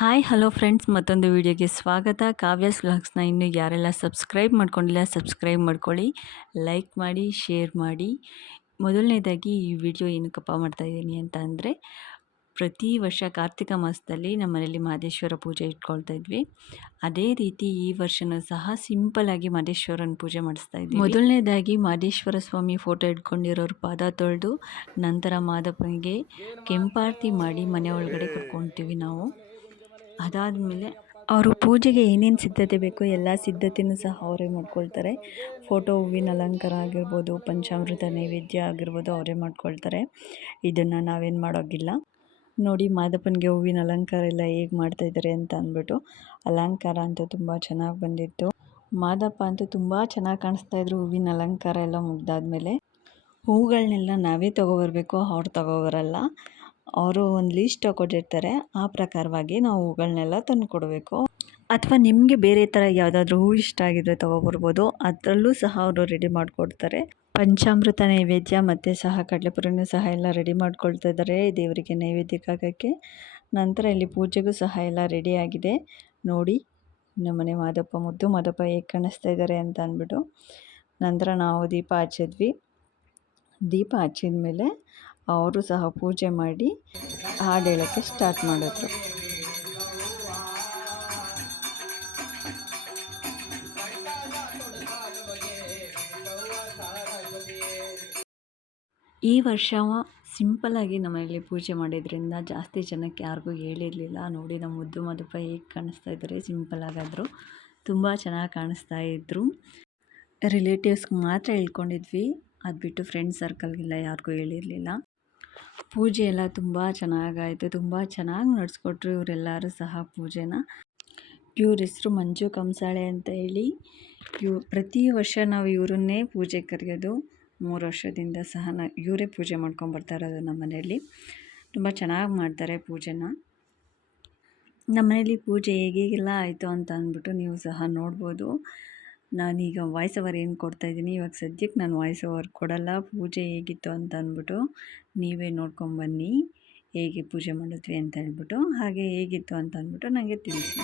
Hi, hello friends. ಮತ್ತೊಂದು ವಿಡಿಯೋಗೆ ಸ್ವಾಗತ. ಕಾವ್ಯಾಸ್ ವ್ಲಾಗ್ಸ್ನ ಇನ್ನೂ ಯಾರೆಲ್ಲ ಸಬ್ಸ್ಕ್ರೈಬ್ ಮಾಡ್ಕೊಂಡಿಲ್ಲ, ಸಬ್ಸ್ಕ್ರೈಬ್ ಮಾಡ್ಕೊಳ್ಳಿ. ಲೈಕ್ ಮಾಡಿ, ಶೇರ್ ಮಾಡಿ. ಮೊದಲನೇದಾಗಿ ಈ ವಿಡಿಯೋ ಏನಕ್ಕಪ್ಪ ಮಾಡ್ತಾ ಇದ್ದೀನಿ ಅಂತ ಅಂದರೆ, ಪ್ರತಿ ವರ್ಷ ಕಾರ್ತಿಕ ಮಾಸದಲ್ಲಿ ನಮ್ಮ ಮನೆಯಲ್ಲಿ ಮಹದೇಶ್ವರ ಪೂಜೆ ಇಟ್ಕೊಳ್ತಾ ಇದ್ವಿ. ಅದೇ ರೀತಿ ಈ ವರ್ಷನೂ ಸಹ ಸಿಂಪಲ್ ಆಗಿ ಮಹದೇಶ್ವರನ ಪೂಜೆ ಮಾಡಿಸ್ತಾ ಇದ್ವಿ ಮೊದಲನೇದಾಗಿ ಮಹದೇಶ್ವರ ಸ್ವಾಮಿ ಫೋಟೋ ಇಟ್ಕೊಂಡಿರೋರು ಪಾದ ತೊಳೆದು, ನಂತರ ಮಾದಪ್ಪನಿಗೆ ಕೆಂಪಾರತಿ ಮಾಡಿ ಮನೆ ಒಳಗಡೆ ಕರ್ಕೊಳ್ತೀವಿ ನಾವು. ಅದಾದಮೇಲೆ ಅವರು ಪೂಜೆಗೆ ಏನೇನು ಸಿದ್ಧತೆ ಬೇಕೋ ಎಲ್ಲ ಸಿದ್ಧತೆಯೂ ಸಹ ಅವರೇ ಮಾಡ್ಕೊಳ್ತಾರೆ. ಫೋಟೋ, ಹೂವಿನ ಅಲಂಕಾರ ಆಗಿರ್ಬೋದು, ಪಂಚಾಮೃತ ನೈವೇದ್ಯ ಆಗಿರ್ಬೋದು ಅವರೇ ಮಾಡ್ಕೊಳ್ತಾರೆ. ಇದನ್ನು ನಾವೇನು ಮಾಡೋಗಿಲ್ಲ ನೋಡಿ ಮಾದಪ್ಪನಿಗೆ ಹೂವಿನ ಅಲಂಕಾರ ಎಲ್ಲ ಹೇಗೆ ಮಾಡ್ತಾಯಿದ್ದಾರೆ ಅಂತ ಅಂದ್ಬಿಟ್ಟು. ಅಲಂಕಾರ ಅಂತೂ ತುಂಬ ಚೆನ್ನಾಗಿ ಬಂದಿತ್ತು. ಮಾದಪ್ಪ ಅಂತೂ ತುಂಬ ಚೆನ್ನಾಗಿ ಕಾಣಿಸ್ತಾ ಇದ್ರು ಹೂವಿನ ಅಲಂಕಾರ ಎಲ್ಲ ಮುಗ್ದಾದ್ಮೇಲೆ. ಹೂಗಳನ್ನೆಲ್ಲ ನಾವೇ ತೊಗೊಬರ್ಬೇಕು, ಅವ್ರು ತೊಗೊಬರಲ್ಲ. ಅವರು ಒಂದು ಲೀಸ್ಟ್ ಕೊಟ್ಟಿರ್ತಾರೆ, ಆ ಪ್ರಕಾರವಾಗಿ ನಾವು ಹೂಗಳನ್ನೆಲ್ಲ ತಂದು ಕೊಡಬೇಕು. ಅಥವಾ ನಿಮಗೆ ಬೇರೆ ಥರ ಯಾವುದಾದ್ರೂ ಹೂ ಇಷ್ಟ ಆಗಿದ್ರೆ ತೊಗೊಬರ್ಬೋದು, ಅದರಲ್ಲೂ ಸಹ ಅವರು ರೆಡಿ ಮಾಡಿಕೊಡ್ತಾರೆ. ಪಂಚಾಮೃತ ನೈವೇದ್ಯ ಮತ್ತು ಸಹ ಕಡಲೆಪುರಿನೂ ಸಹ ಎಲ್ಲ ರೆಡಿ ಮಾಡ್ಕೊಳ್ತಾ ಇದ್ದಾರೆ ದೇವರಿಗೆ ನೈವೇದ್ಯಕ್ಕಾಗಕ್ಕೆ. ನಂತರ ಇಲ್ಲಿ ಪೂಜೆಗೂ ಸಹ ಎಲ್ಲ ರೆಡಿಯಾಗಿದೆ ನೋಡಿ ನಮ್ಮನೆ ಮಾದಪ್ಪ ಮುದ್ದು, ಮಾದಪ್ಪ ಹೇಗೆ ಕಾಣಿಸ್ತಾ ಇದ್ದಾರೆ ಅಂತ ಅಂದ್ಬಿಟ್ಟು. ನಂತರ ನಾವು ದೀಪ ಹಚ್ಚಿದ್ವಿ. ದೀಪ ಹಚ್ಚಿದ ಮೇಲೆ ಅವರು ಸಹ ಪೂಜೆ ಮಾಡಿ ಹಾಡು ಹೇಳೋಕ್ಕೆ ಸ್ಟಾರ್ಟ್ ಮಾಡಿದ್ರು. ಈ ವರ್ಷ ಸಿಂಪಲಾಗಿ ನಮ್ಮಲ್ಲಿ ಪೂಜೆ ಮಾಡಿದ್ರಿಂದ ಜಾಸ್ತಿ ಜನಕ್ಕೆ ಯಾರಿಗೂ ಹೇಳಿರಲಿಲ್ಲ. ನೋಡಿ ನಮ್ಮ ಮುದ್ದು ಮದುಪ ಹೇಗೆ ಕಾಣಿಸ್ತಾ ಇದ್ದಾರೆ. ಸಿಂಪಲ್ ಆಗಾದರು ತುಂಬ ಚೆನ್ನಾಗಿ ಕಾಣಿಸ್ತಾ ಇದ್ದರು ರಿಲೇಟಿವ್ಸ್ಗೆ ಮಾತ್ರ ಹೇಳ್ಕೊಂಡಿದ್ವಿ. ಅದು ಬಿಟ್ಟು ಫ್ರೆಂಡ್ ಸರ್ಕಲ್ಗೆಲ್ಲ ಯಾರಿಗೂ ಹೇಳಿರಲಿಲ್ಲ. ಪೂಜೆ ಎಲ್ಲ ತುಂಬ ಚೆನ್ನಾಗಾಯಿತು. ತುಂಬ ಚೆನ್ನಾಗಿ ನಡೆಸ್ಕೊಟ್ರು ಇವರೆಲ್ಲರೂ ಸಹ ಪೂಜೆನ. ಇವ್ರ ಹೆಸರು ಮಂಜು ಕಂಸಾಳೆ ಅಂತ ಹೇಳಿ. ಇವ್ ಪ್ರತಿ ವರ್ಷ ನಾವು ಇವರನ್ನೇ ಪೂಜೆ ಕರೆಯೋದು. ಮೂರು ವರ್ಷದಿಂದ ಸಹ ನಾ ಇವರೇ ಪೂಜೆ ಮಾಡ್ಕೊಂಬರ್ತಾ ಇರೋದು ನಮ್ಮ ಮನೆಯಲ್ಲಿ. ತುಂಬ ಚೆನ್ನಾಗಿ ಮಾಡ್ತಾರೆ ಪೂಜೆನ. ನಮ್ಮ ಮನೇಲಿ ಪೂಜೆ ಹೇಗೆಲ್ಲ ಆಯಿತು ಅಂತ ಅಂದ್ಬಿಟ್ಟು ನೀವು ಸಹ ನೋಡ್ಬೋದು. ನಾನೀಗ ವಾಯ್ಸ್ ಓವರ್ ಏನು ಕೊಡ್ತಾಯಿದ್ದೀನಿ ಇವಾಗ ಸದ್ಯಕ್ಕೆ ನಾನು ವಾಯ್ಸ್ ಓವರ್ ಕೊಡಲ್ಲ. ಪೂಜೆ ಹೇಗಿತ್ತು ಅಂತ ಅಂದ್ಬಿಟ್ಟು ನೀವೇ ನೋಡ್ಕೊಂಬನ್ನಿ ಹೇಗೆ ಪೂಜೆ ಮಾಡಿದ್ವಿ ಅಂತ ಹೇಳ್ಬಿಟ್ಟು. ಹಾಗೆ ಹೇಗಿತ್ತು ಅಂತ ಅಂದ್ಬಿಟ್ಟು ನನಗೆ ತಿಳಿಸಿ.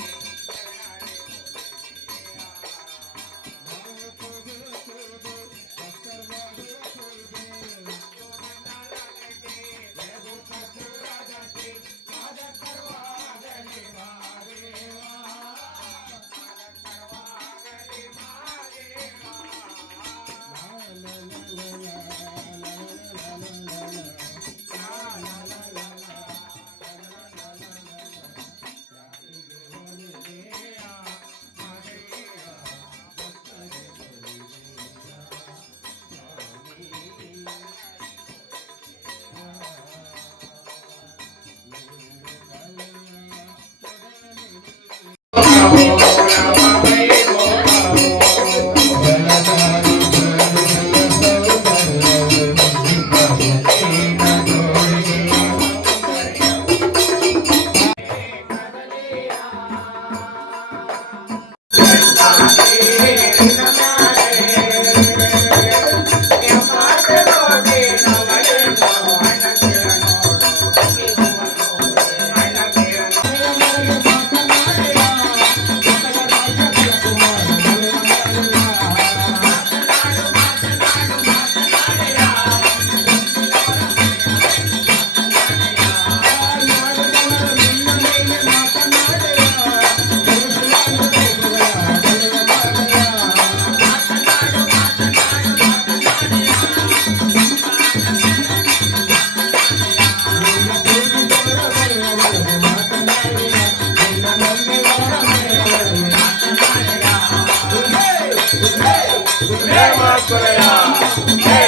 Corea. Hey.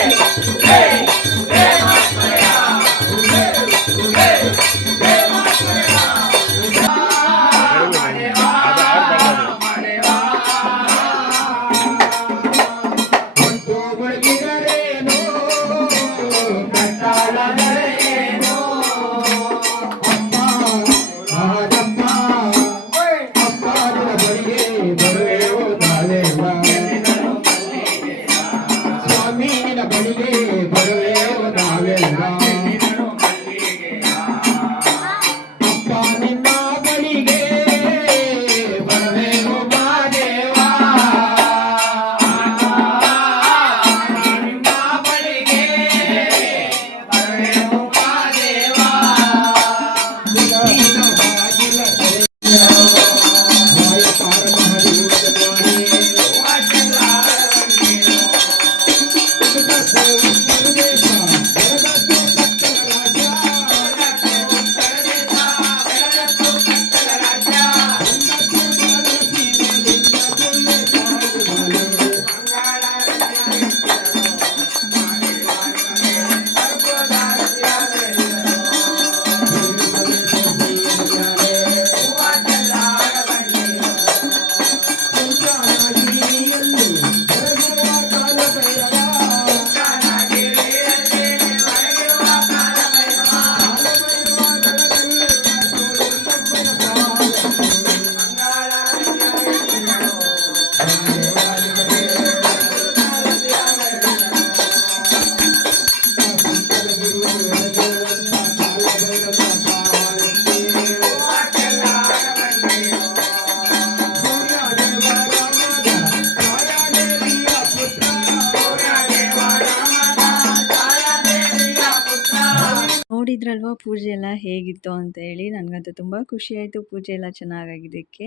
ಅಲ್ವಾ ಪೂಜೆ ಎಲ್ಲ ಹೇಗಿತ್ತು ಅಂತ ಹೇಳಿ ನನಗಂತೂ ತುಂಬ ಖುಷಿ ಆಯಿತು ಪೂಜೆ ಎಲ್ಲ ಚೆನ್ನಾಗಾಗಿದ್ದಕ್ಕೆ.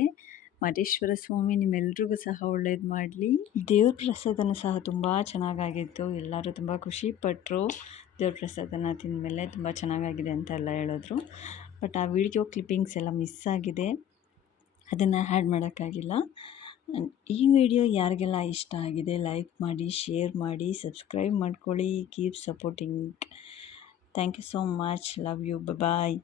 ಮಹೇಶ್ವರ ಸ್ವಾಮಿ ನಿಮ್ಮೆಲ್ಲರಿಗೂ ಸಹ ಒಳ್ಳೇದು ಮಾಡಲಿ. ದೇವ್ರ ಪ್ರಸಾದನೂ ಸಹ ತುಂಬ ಚೆನ್ನಾಗಾಗಿತ್ತು. ಎಲ್ಲರೂ ತುಂಬ ಖುಷಿಪಟ್ಟರು ದೇವ್ರ ಪ್ರಸಾದನ ತಿಂದಮೇಲೆ ತುಂಬ ಚೆನ್ನಾಗಾಗಿದೆ ಅಂತ ಎಲ್ಲ ಹೇಳಿದ್ರು. ಬಟ್ ಆ ವಿಡಿಯೋ ಕ್ಲಿಪ್ಪಿಂಗ್ಸ್ ಎಲ್ಲ ಮಿಸ್ ಆಗಿದೆ. ಅದನ್ನು ಆ್ಯಡ್ ಮಾಡೋಕ್ಕಾಗಿಲ್ಲ. ಈ ವಿಡಿಯೋ ಯಾರಿಗೆಲ್ಲ ಇಷ್ಟ ಆಗಿದೆ ಲೈಕ್ ಮಾಡಿ, ಶೇರ್ ಮಾಡಿ, ಸಬ್ಸ್ಕ್ರೈಬ್ ಮಾಡ್ಕೊಳ್ಳಿ. Keep supporting. Thank you so much. Love you. Bye bye.